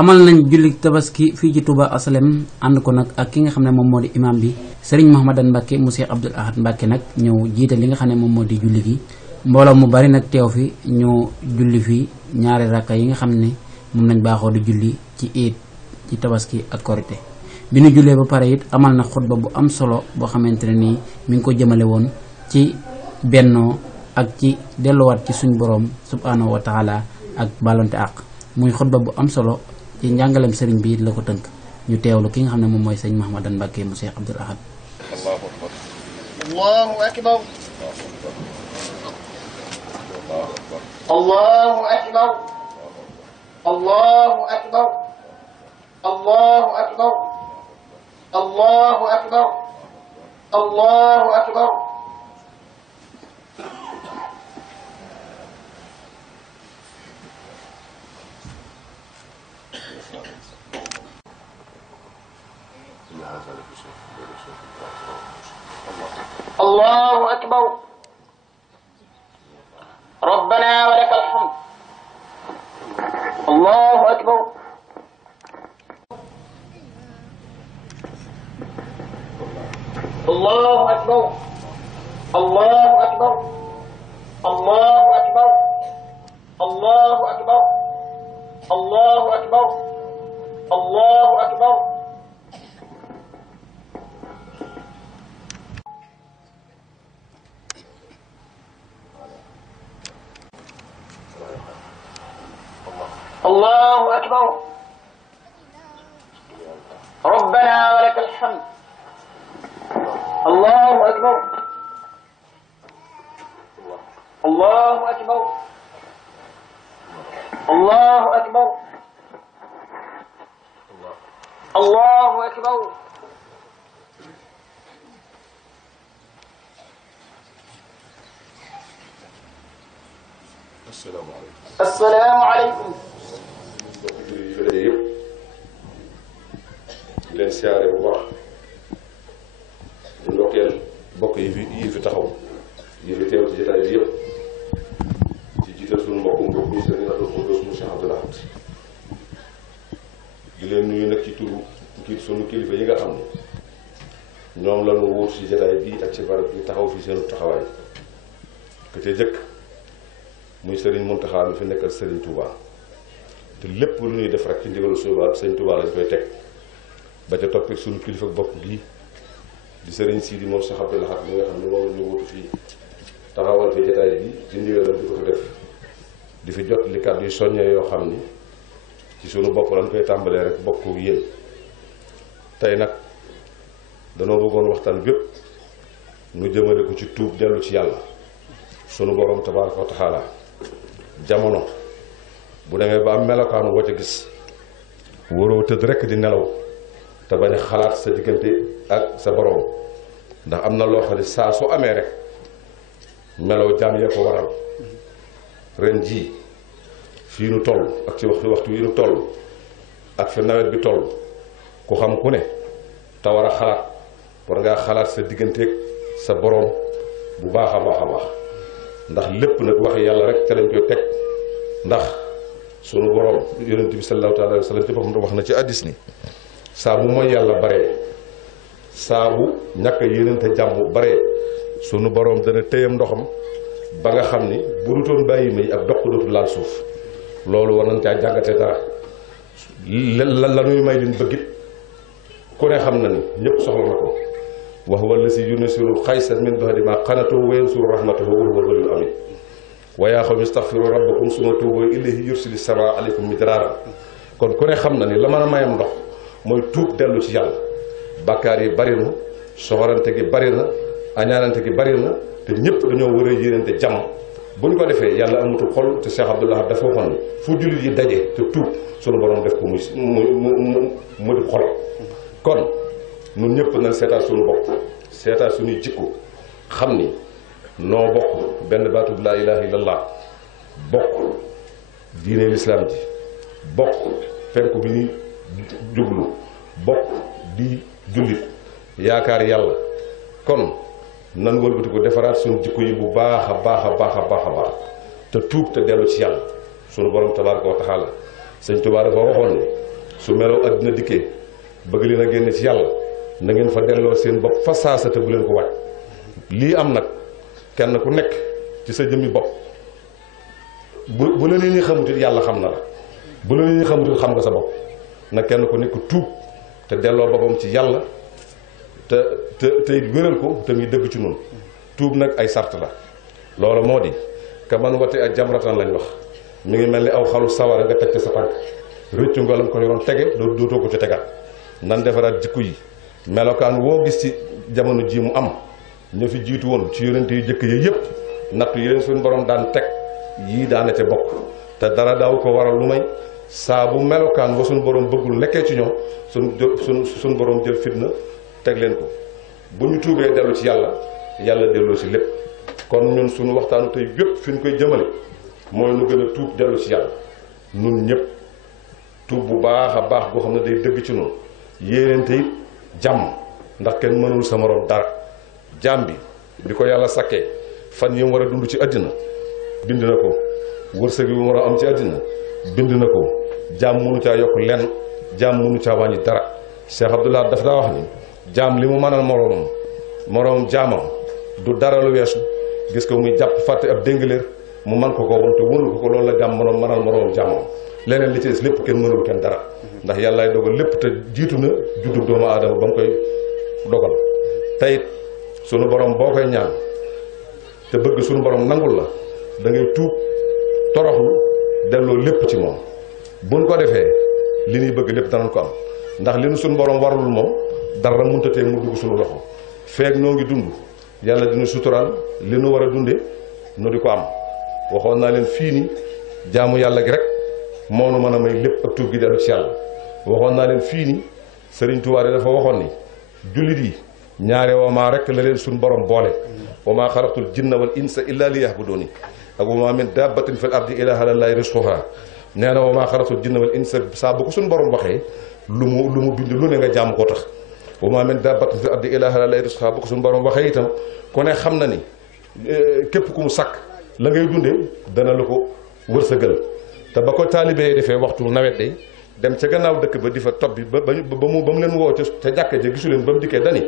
amal nañ julli tabaski fii ci Touba Asalem ànd ko nag ak ki nga xam ne moom moo di imam bi Serigne Mouhamadan Mbacke mu Cheikh Abdoul Ahad Mbacke nag ñëw jiite li nga xam ne moom moo di julli gi mbooloo mu bari nag teew fi ñu julli fi ñaari rakka yi nga xam ne moom nañ baaxoo di julli ci iid ci tabaski ak korite bi ñu jullee ba pare it amal na xutba bu am solo boo xamante ne nii mi ngi ko jëmale woon ci bennoo ak ci delluwaat ci suñ boroom subhanahu wa taala ak balonte àq muy xutba bu am solo ci njàngalem sëriñ bi la ko tënk ñu teewlu ki nga xam ne moom mooy sëñ Mouhamadan Mbacke mu Cheikh Abdoul Ahad. Allahu akbar Allahu akbar Allahu akbar Allahu akbar Allahu akbar Allahu akbar الله أكبر ربنا ولك الحمد الله أكبر الله أكبر الله أكبر الله أكبر الله أكبر الله أكبر الله أكبر الله أكبر ربنا ولك الحمد الله أكبر الله أكبر الله أكبر الله أكبر السلام عليكم. السلام عليكم. di leen siyaare bu baax di ndokkeel bokk yi fi taxaw yi fi teew ci jotaay bi yëpp ci jiital suñu mbokkum bokk mi Sëriñ Abdou Khoudoss mu Cheikh Abdoul Ahad di leen nuyu nag ci turu sunu kilifa yi nga xam ne ñoom la ñu wóor ci jotaay bi ak ci barab bi taxaw fi seenu taxawaay ka ca jëkk muy Sëriñ Muntaxa mi fi nekkal Sëriñ Touba te lépp lu ñuy def rek ci ndigalu Sëriñ Touba lañ koy teg ba ca toppit suñu kilifa bopp gii di Sëriñ Sidi moom Cheikh Abdoul Ahad mi nga xam ne moom la ñu wutu fii taxawal fi jotaay bi ci ndigalam di ko fi def di fi jot li kàddu yu soññee yoo xam ni ci suñu bopp lañ koy tàmbalee rek bokk yéen tey nag danoo bëggoon waxtaan bépp nu jëmale ko ci tuub dellu ci yàlla sunu borom tabaaraka wa taala jamono bu demee ba am melokaanu woo ca gis waroo tëdd rekk di nelaw te bañ a xalaat sa diggante ak sa borom ndax am na loo xam ne saa su amee rek melaw jaam yee ko waral ren jii fii nu toll ak ci waxtu yi nu toll ak fi nawet bi toll ku xam ku ne te war a xalaat war ngaa xalaat sa digganteeg sa borom bu baax a baax a baax ndax lépp nag wax yàlla rek te lañ koy teg ndax sunu borom yonent bi sallallahu alayhi wa sallam ci boppam wax na ci hadiis ni saa bu mooy yàlla bare saa bu ñàkk yéenante jàmm bare sunu borom dana téyam ndoxam ba nga xam ni bu dutoon bàyyi may ak doq dootu laal suuf loolu war nañ caa jàngate dara la nuy may leen bëggit ku ne xam na ni ñëpp soxla na ko wa huwa allazi yunazzilu xaysa min ba'di ma qanatu wa yansuru rahmatahu wa huwa al-waliyyul amin wa yaa qawmi istaghfiru rabbakum summa tuubu ilayhi yursilis samaa alaykum midraaran kon ku ne xam na ni la mën a mayam ndox mooy tuub dellu ci yàlla bàkkaar yi bari na soxorante gi bari na añaanante gi bari na te ñëpp dañoo war a yéenante jàmm bu ñu ko defee yàlla amutul xol te Cheikh Abdoul Ahad dafa waxoon ni fu jullit yi daje te tuub sunu borom def ko mu di xol kon ñun ñëpp nañ seetaat suñu bopp seetaat suñuy jikko xam ni noo bokk benn baatub laa ilaha illallah bokk diine lislaam ji bokk penku bi ni jublu bokk di jullit yaakaar yàlla kon nan wëlbati ko defaraat suñu jikko yi bu baax a baax a baax a baax a baax te tuub te dellu ci yàlla sunu borom tabaaraka wa taala sëñ Tuubaa dafa waxoon ne su meloo àddina dikkee bëgg leen a génne ci yàlla na ngeen fa delloo seen bopp fa saasa te bu leen ko wàcc. lii am nag kenn ku nekk ci sa jëmmi bopp bu la nit ñi xamutit yàlla xam na la, bu la nit ñi xamutit xam nga sa bopp. nag kenn ku nekk tuub te delloo boppam ci yàlla te wéral ko te muy dëgg ci noonu. tuub nag ay sart la. loolu moo di ka man wate ak jamratan lañ wax, mi ngi mel ni aw xalu sawara nga teg ci sa tànk rëccu nga lam ko yoroon tege dootoo ko ci tegaat. nan defaraat jikko yi, melokaan woo gis ci jamono ji mu am ñu fi jiitu woon ci yonent yu jëkk yi yëpp nattu yi leen suñu borom daan teg yii daana ca bokk te dara daaw ko waral lu may saa bu melokaan wa suñu borom bëggul nekkee ci ñoom suñu borom jël fitna teg leen ko. bu ñu tuubee dellu ci yàlla delloo si lépp. kon ñun suñu waxtaanu tey yëpp fi ñu koy jëmale mooy nu gën a tuub dellu ci yàlla nun ñëpp tuub bu baax a baax boo xam ne day dëgg ci noonu yéeneente it jàmm ndax kenn mënul sa morom dara. jàmm bi ko yàlla sakkee fan yi mu war a dund ci àddina bind na ko, wërsëg yi mu war a am ci àddina bind na ko. jaam mënu caa yokk lenn, jaam mënu caa wàññi dara. Cheikh Abdoulaye daf daa wax ni jaam li mu mënal moroomam jaamam du dara lu weesu gis ko muy jàpp fàtte ab déngaleer mu man ko won te wënul ko loolu la jaam mënal moroomam jaamam. leneen li ci des lépp kenn mënul kenn dara ndax yàllaay dogal lépp te jiitu na juddu doomu aadama ba mu koy dogal. teyit sunu borom boo koy ñaan te bëgg sunu borom nangul la da ngay tuub toroxlu delloo lépp ci moom. buñ ko defee li ñuy bëgg lépp danañ ko am ndax li nu sunu borom warul moom dara mënta tee mu dugg sunu loxo. feeg noo ngi dund yàlla dina suturaal li nu war a dunde nu di ko am. waxoon naa leen fii ni jaamu yàlla gi rek moo nu mën a may lépp ak tuub gi dellu ci yàlla. waxoon naa leen fii ni Sëriñ Tuubaa dafa waxoon ni jullit yi ñaare wamaa rek la leen suñ borom boole. wamaa xalaqtul jinna wal insa illa li yahbuduni ak wamaa min dabbatin fil ardi illa ala llahi rizquha. nee na wamaa xalaqtul jinna wal insa saa bu ko suñ borom waxee lu mu bind lu ne nga jaam koo tax. wamaa min dabbatin fil ardi illa ala llahi rizquha bu ko suñ borom waxee itam ku ne xam na ni képp ku mu sakk la ngay dundee dana la ko wërsëgal. te ba ko taalibee defee waxtu nawet day dem ca gannaaw dëkk ba di fa topp bi ba mu leen woo ca jàkka ja gisu leen ba mu dikkee dani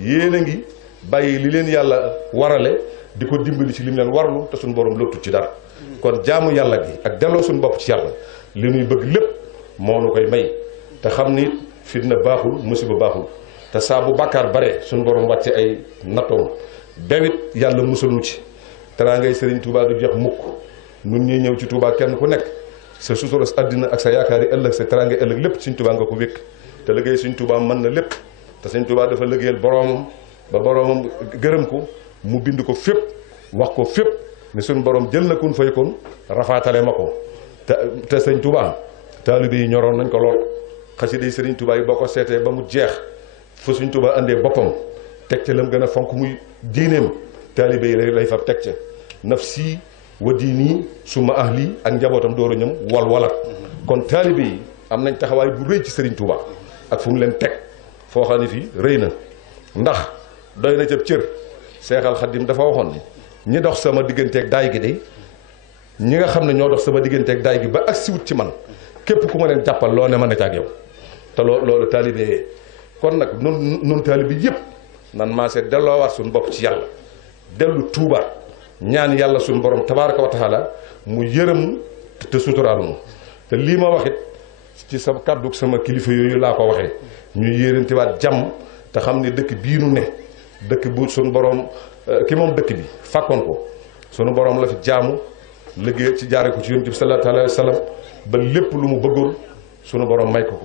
yéen a ngi bàyyi li leen yàlla warale di ko dimbali ci li mu leen warlu te suñu borom lottu ci dara. kon jaamu yàlla gi ak delloo suñu bopp ci yàlla li ñuy bëgg lépp moo nu koy may te xam ni fitna baaxul musiba baaxul te saa bu bàkkaar bare suñu borom wàcce ay nattoom bewit yàlla musal nu ci. teraangay Sëriñ Tuubaa du jeex mukk nun ñuy ñëw ci Tuubaa kenn ku nekk sa suturas àddina ak sa yaakaar yi ëllëg sa teraangay ëllëg lépp Sëriñ Tuubaa nga ko wékk te liggéey Sëriñ Tuubaa mën na lépp te Sëriñ Tuubaa dafa liggéeyal boroomam ba boroomam gërëm ko mu bind ko fépp wax ko fépp ne suñu borom jël na kun fay kon rafaatale ma ko te Sëriñ Tuubaa taalibe yi ñoroon nañ ko lool. xasida yi Sëriñ Tuubaa yi boo ko seetee ba mu jeex fa Sëriñ Tuubaa andee boppam teg ca lam gën a fonk muy diineem taalibe yi lay fa teg ca nafsi wa diini suma ahli ak njabootam dooru ñam walat kon taalibe yi am nañ taxawaay bu rëy ci Sëriñ Tuubaa ak fu mu leen teg foo xam ne fii rëy na ndax doy na cëb cër. Seexal Xaddim dafa waxoon ni ñi dox sama digganteeg daay gi de ñi nga xam ne ñoo dox sama digganteeg daay gi ba ak siwut ci man képp ku ma leen jàppal loo ne ma ne ca ak yow te loolu taalibe kon nag nun taalibe yëpp nan maasee delloowaat suñu bopp ci yàlla dellu tuubaat ñaan yàlla suñu borom tabaaraka wa taala mu yërëm te suturaalu te lii ma waxit ci sa kàddu sama kilifa yooyu laa ko waxee ñu yéerantiwaat jàmm te xam ne dëkk bii nu ne dëkk bu suñu borom ki moom dëkk bi fàkkoon ko suñu borom la fi jaamu liggéey ci jaare ko ci yonent bi sallallahu alayhi wa sallam ba lépp lu mu bëggoon suñu borom may ko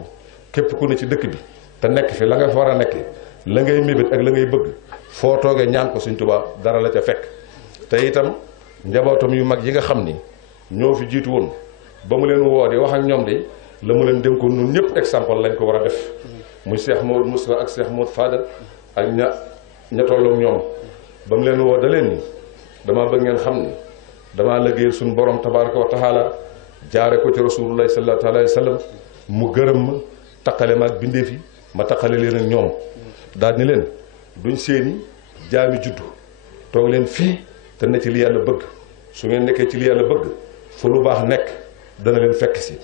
képp ku ne ci dëkk bi te nekk fi la nga fa war a nekke la ngay mébét ak la ngay bëgg foo toogee ñaan ko Sëriñ Tuubaa dara la ca fekk. te itam njabootam yu mag yi nga xam ni ñoo fi jiitu woon ba mu leen woo di wax ak ñoom de la mu leen dénkoon ñun ñëpp exemple lañ ko war a def muy Cheikh Maodo Moussa ak Cheikh Maodo Fadal ak ña tolloog ñoom ba mu leen woo da leen ni damaa bëgg ngeen xam ni damaa liggéeyal suñu borom tabaaraka wa taala jaare ko ci rasulullahi sallallahu alayhi wa sallam mu gërëm ma taqale ma ak bindeef yi ma taqale leen ak ñoom daal ni leen duñ seeni jaami juddu toog leen fii te ne ci li yàlla bëgg su ngeen nekkee ci li yàlla bëgg fu lu baax nekk dana leen fekk si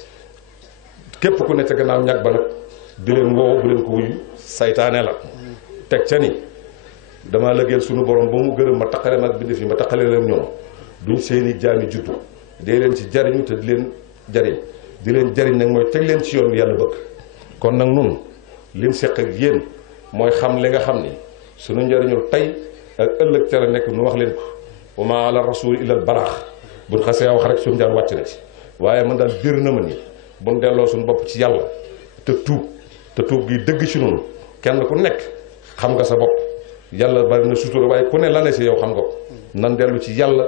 képp ku ne ca gannaaw ñag ba nag di leen woo bu leen ko wuyu saytaane la teg ca ni dama lëggeel sunu borom ba mu gërëm ma taqale nag bi def yi ma taqale leen ñoom duñ seeni jaami juddu dee leen ci jariñu te di leen jariñ nag mooy teg leen ci yoon bi yàlla bëgg. kon nag nun lim seq ak yéen mooy xam li nga xam ni sunu njariñul tey ak ëllëg ca la nekk nu wax leen ko wa ma ala rasul illa al balaax buñ xasee wax rek suñu jaan wàcc na ci waaye man daal bir na ma ni buñ delloo suñu bopp ci yàlla te tuub gi dëgg ci noonu kenn ku nekk xam nga sa bopp yàlla bari na sutura waaye ku ne la ne si yow xam nga ko nan dellu ci yàlla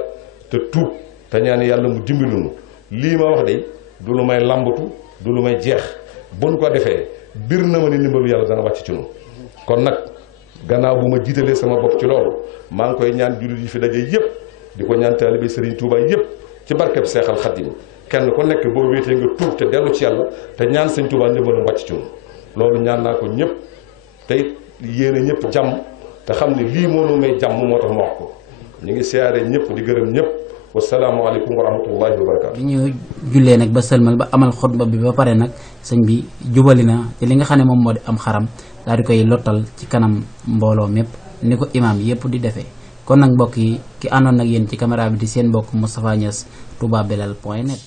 te tuub te ñaan yàlla mu dimbalunu lii ma wax de du lu may làmbatu du lu may jeex buñ ko defee bir na ma ni ndimbalu yàlla dana wàcc ci noonu kon nag gannaaw bu ma jiitalee sama bopp ci loolu maa ngi koy ñaan jullit yi fi daje yépp di ko ñaan taalibe Serigne Touba yépp ci barkeb Seexal Xadim kenn ku nekk boo wéetee nga tuub te dellu ci yàlla te ñaan Serigne Touba ndimbalam wàcc ci noonu loolu ñaan naa ko ñëpp te it yéene ñëpp jàmm te xam ne lii moo nu may jàmm moo tax ma wax ko ñu ngi siyaare ñëpp di gërëm ñëpp wasalaamaaleykum wa rahmatullahi wa barakaatu. bi ñu jullee nag ba sëlmal ba amal xutba bi ba pare nag sëñ bi jubali na te li nga xam ne moom moo di am xaram daal di koy lottal ci kanam mbooloo mépp ni ko imaam yëpp di defee kon nag mbokk yi ki àndoon nag yéen ci caméra bi di seen mbokk Moustapha Niass Touba Belel point net